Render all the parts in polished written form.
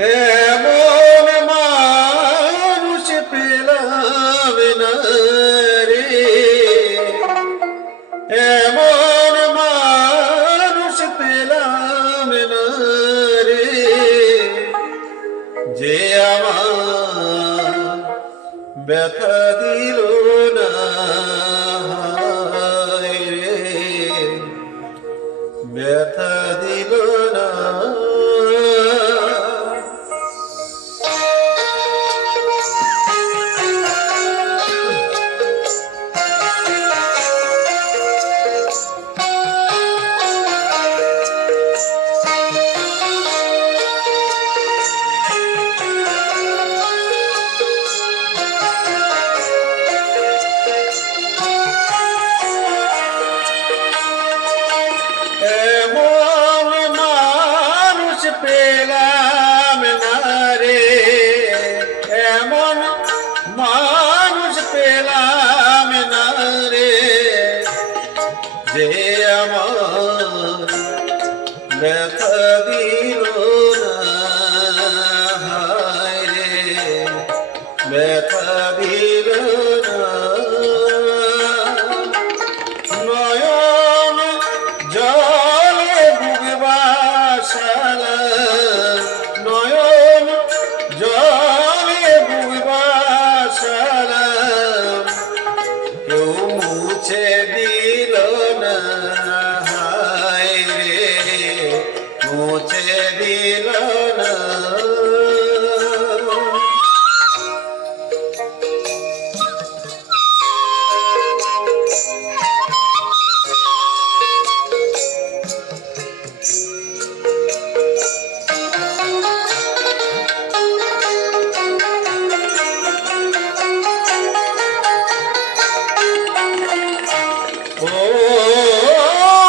এমন মানুষ পেলাম না রে, এমন মানুষ পেলাম না রে, যে আমার ব্যথা দিল না রে, ব্যথা দিল না। এমন মানুষ পেলাম না রে, এমন মানুষ পেলাম না রে, যে আমার ব্যথা দিল না রে, ব্যথা দিল না। নয়ন জলে বুক ভাসালা, নয়ন জলে বুক ভাসালা, কেউ মুছে দিল না রে, মুছে দিল না।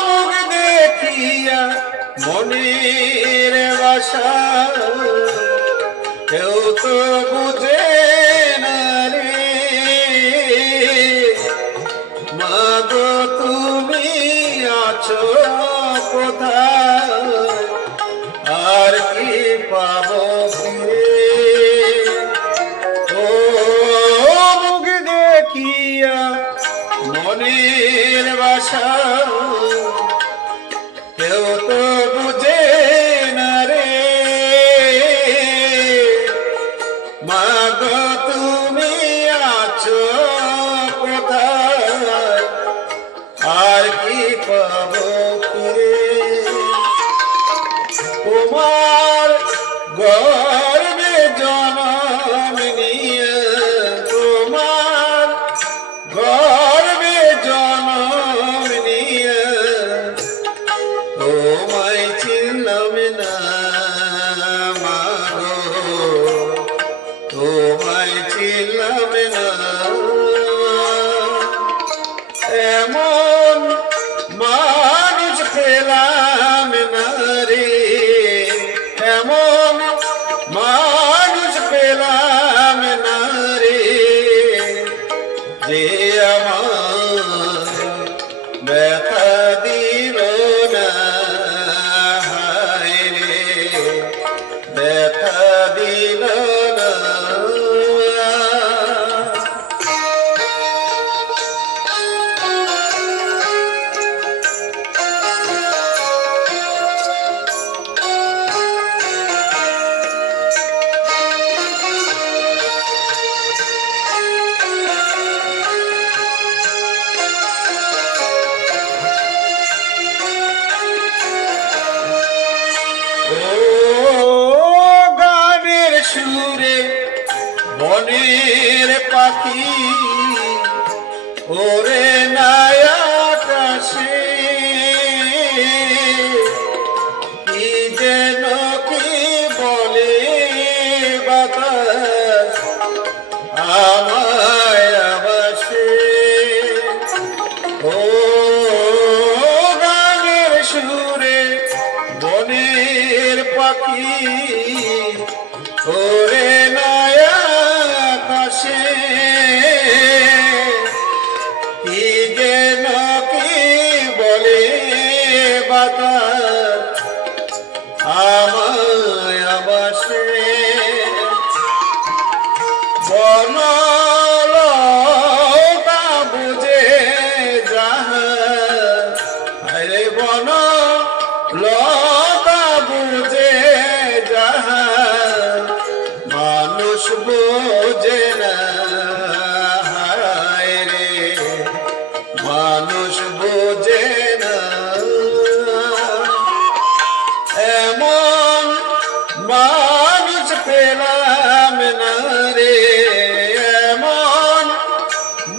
মুখ দেখিয়া মনের বাসা কেউ তো বুঝে না রে, মাগো তুমি আছো কোথায়, আর কি পাবো ফিরে। ও মুখ দেখিয়া মনের বাসা কেউ তো বুঝে না রে, মাগো তুমি আছো কোথায়, আর কি পাবো ফিরে। তোমার গর্বে জন্ম নিয়ে, তোমার গর্বে জন্ম নিয়ে, তোমায় চিনলাম না মাগো, তোমায় চিনলাম না। এমন মানুষ পেলাম না রে, এমন মানুষ পেলাম না রে, যে আমার ব্যথা দিল না রে, ব্যথা দিল না। গানের সুরে বনের পাখি ওরে নায়া আকাশে, কি যেন কি বলে বাতাস আমায় আবাসে। ও গানের সুরে বনের পাখি ওরে নয়া আকাশে, কি যেন কি বলে বাতাস আমায় আবাসে। লতা বুঝে যাহা মানুষ বোঝে না, হায় রে মানুষ বোঝে না। এমন মানুষ পেলাম না রে, এমন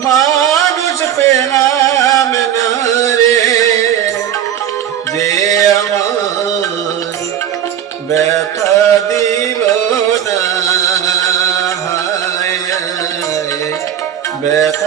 মানুষ পেলাম না রে, যে আমার ব্যথা দিল না, হায় ব্যথা